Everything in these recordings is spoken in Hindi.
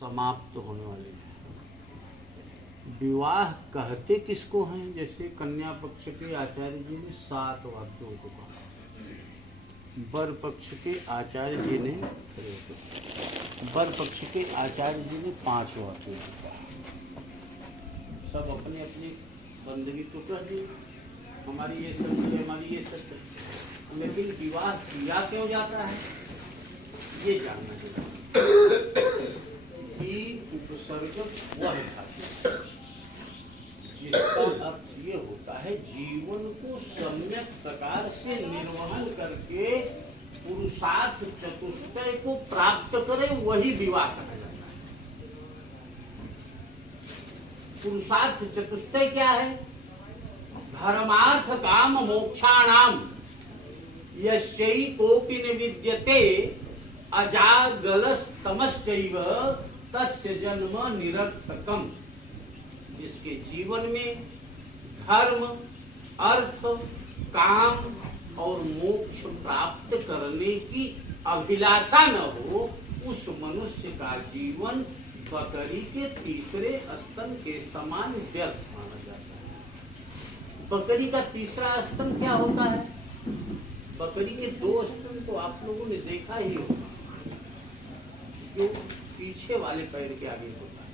समाप्त होने वाले हैं। विवाह कहते किसको हैं? जैसे कन्या पक्ष के आचार्य जी ने 7 वाक्यों को कहा, वर पक्ष के आचार्य जी ने वर पक्ष के आचार्य जी ने 5 वाक्यों को कहा। सब अपनी अपनी बंदगी तो कह दी, हमारी ये सत्य है, हमारी ये सत्य है, लेकिन विवाह किया क्यों जाता है ये जानना चाहिए। कि उपसर्ग वह था जिसका अर्थ ये होता है जीवन को सम्यक प्रकार से निर्वहन करके पुरुषार्थ चतुष्टय को प्राप्त करे, वही विवाह कहा जाता है। पुरुषार्थ चतुष्टय क्या है? धर्मार्थ काम मोक्षाणाम यस्यै कोपि न विद्यते अजागलस्तमश्चैव तस्य जन्म निरर्थकम्। जिसके जीवन में धर्म, अर्थ, काम और मोक्ष प्राप्त करने की अभिलाषा न हो, उस मनुष्य का जीवन बकरी के तीसरे स्तन के समान व्यर्थ माना जाता है। बकरी का तीसरा स्तन क्या होता है? बकरी के 2 स्तन तो आप लोगों ने देखा ही होगा, जो पीछे वाले पैर के आगे होता है,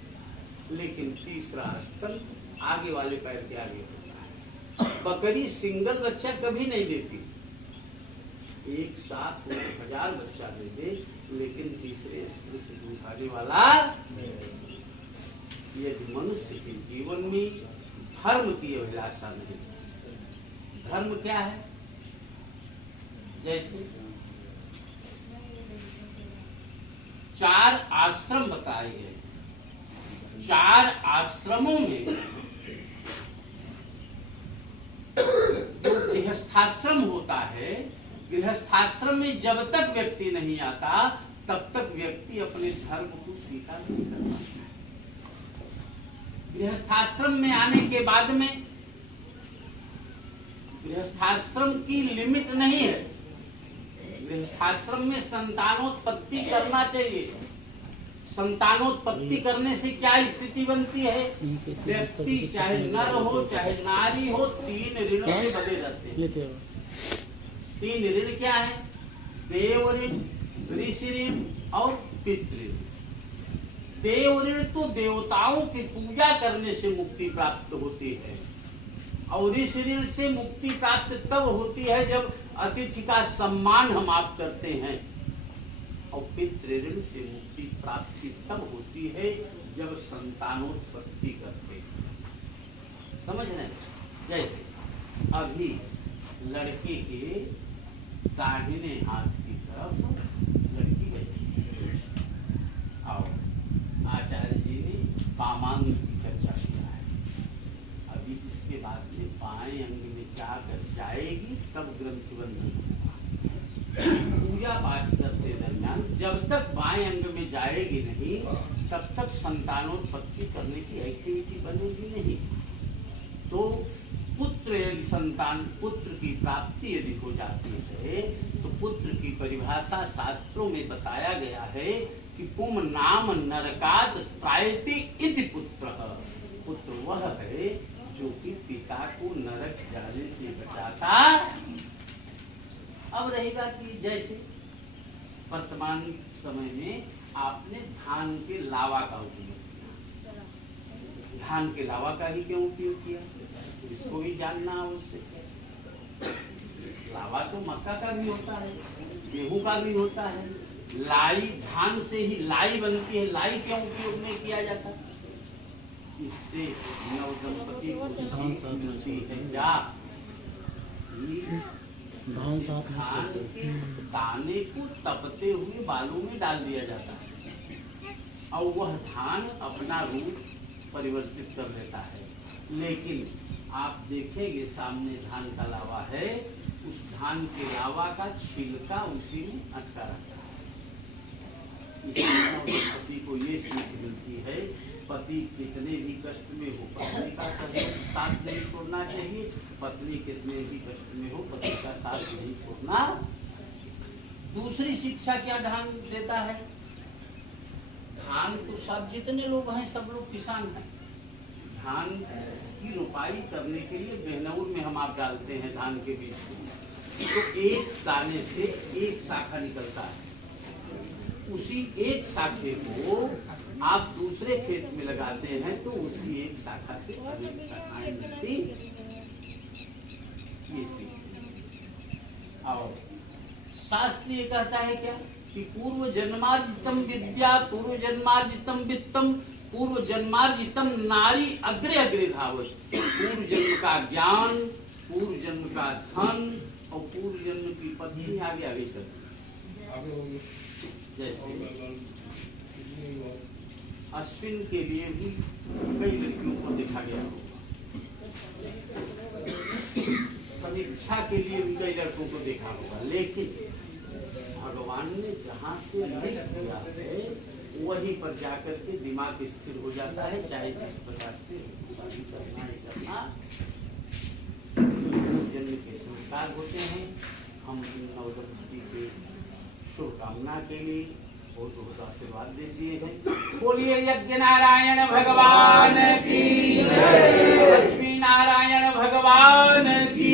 लेकिन तीसरा स्तन आगे वाले पैर के आगे होता है। बकरी सिंगल बच्चा कभी नहीं देती, एक साथ 1000 बच्चा दे दे, लेकिन तीसरे स्तन से दूध आने वाला। यदि मनुष्य के जीवन में धर्म की अभिलाषा नहीं, धर्म क्या है? जैसे 4 आश्रम बताए गए, 4 आश्रमों में जो गृहस्थाश्रम होता है, गृहस्थाश्रम में जब तक व्यक्ति नहीं आता तब तक व्यक्ति अपने धर्म को स्वीकार नहीं कर पाता। गृहस्थाश्रम में आने के बाद में गृहस्थाश्रम की लिमिट नहीं है। गृहस्थाश्रम में संतानोत्पत्ति करना चाहिए। संतानोत्पत्ति करने से क्या स्थिति बनती है? व्यक्ति चाहे नर हो चाहे नारी हो, 3 ऋणों से बंधे रहते हैं। 3 ऋण क्या है? देव ऋण, ऋषि ऋण और पितृ ऋण। देव ऋण तो देवताओं की पूजा करने से मुक्ति प्राप्त होती है, और ऋषि ऋण से मुक्ति प्राप्त तब होती है जब अतिथि का सम्मान हम आप करते हैं, और पितृ ऋण से मुक्ति प्राप्ति तब होती है जब संतानोत्पत्ति करते हैं। समझ रहे? जैसे अभी लड़के के दाहिने हाथ की तरफ लड़की बैठी है, और आचार्य जी ने पामांग की चर्चा किया है। अभी इसके बाद में बाएं अंग में जाकर जाएगी तब ग्रंथ बंधन होगा। पूजा पाठ करते दरमियान जब तक बाएं अंग में जाएगी नहीं तब तक संतानोत्पत्ति करने की एक्टिविटी बनेगी नहीं। तो पुत्र यदि संतान, पुत्र की प्राप्ति यदि हो जाती है तो पुत्र की परिभाषा शास्त्रों में बताया गया है कि पुम नाम नरकात त्रायति इति पुत्र। पुत्र वह है जो कि पिता को नरक जाने से बचाता। अब रहेगा कि जैसे वर्तमान समय में आपने धान के लावा का उपयोग किया, धान के लावा का ही क्यों उपयोग किया इसको भी जानना आवश्यक है। लावा तो मक्का का भी होता है, गेहूं का भी होता है, लाई धान से ही लाई बनती है। लाई क्यों उपयोग में किया जाता है? इससे नवदंपति को मिलती है क्या? धान के दाने को तपते हुए बालू में डाल दिया जाता है और वह धान अपना रूप परिवर्तित कर लेता है। लेकिन आप देखेंगे सामने धान का लावा है, उस धान के लावा का छिलका उसी में अटका रहता है। इसलिए पति को ये सीख मिलती है, पति कितने भी कष्ट में हो पत्नी का साथ नहीं छोड़ना चाहिए, पत्नी कितने भी कष्ट में हो पति का साथ नहीं छोड़ना। दूसरी शिक्षा क्या ध्यान देता है? धान तो सब जितने लोग हैं सब लोग किसान हैं। धान की रोपाई करने के लिए बेहनौर में हम आप डालते हैं धान के बीज को, तो एक दाने से एक शाखा निकलता है। उसी एक शाखे को आप दूसरे खेत में लगाते हैं तो उसी एक शाखा से अनेक शाखाएं मिलती। ये सीख। और शास्त्र ये कहता है क्या कि पूर्व जन्मार्जितम विद्या, पूर्व जन्मार्जितम वित्तम, पूर्व जन्मार्जितम नारी अग्रे अग्रे धावत। पूर्व जन्म का ज्ञान, पूर्व जन्म का धन और पूर्व जन्म की पत्नी आगे आगे चलती। जैसे अश्विन के लिए भी कई लड़कियों को देखा गया होगा, समीक्षा के लिए भी कई लड़कों को देखा होगा, लेकिन भगवान ने जहाँ से लिख दिया है वहीं पर जाकर के दिमाग स्थिर हो जाता है। चाहे जिस प्रकार से शादी करना है करना, जन्म के संस्कार होते हैं। हम नवदंपति के शुभकामना के लिए बहुत बहुत आशीर्वाद देते हैं। बोलिए यज्ञ नारायण भगवान की, लक्ष्मी नारायण भगवान की।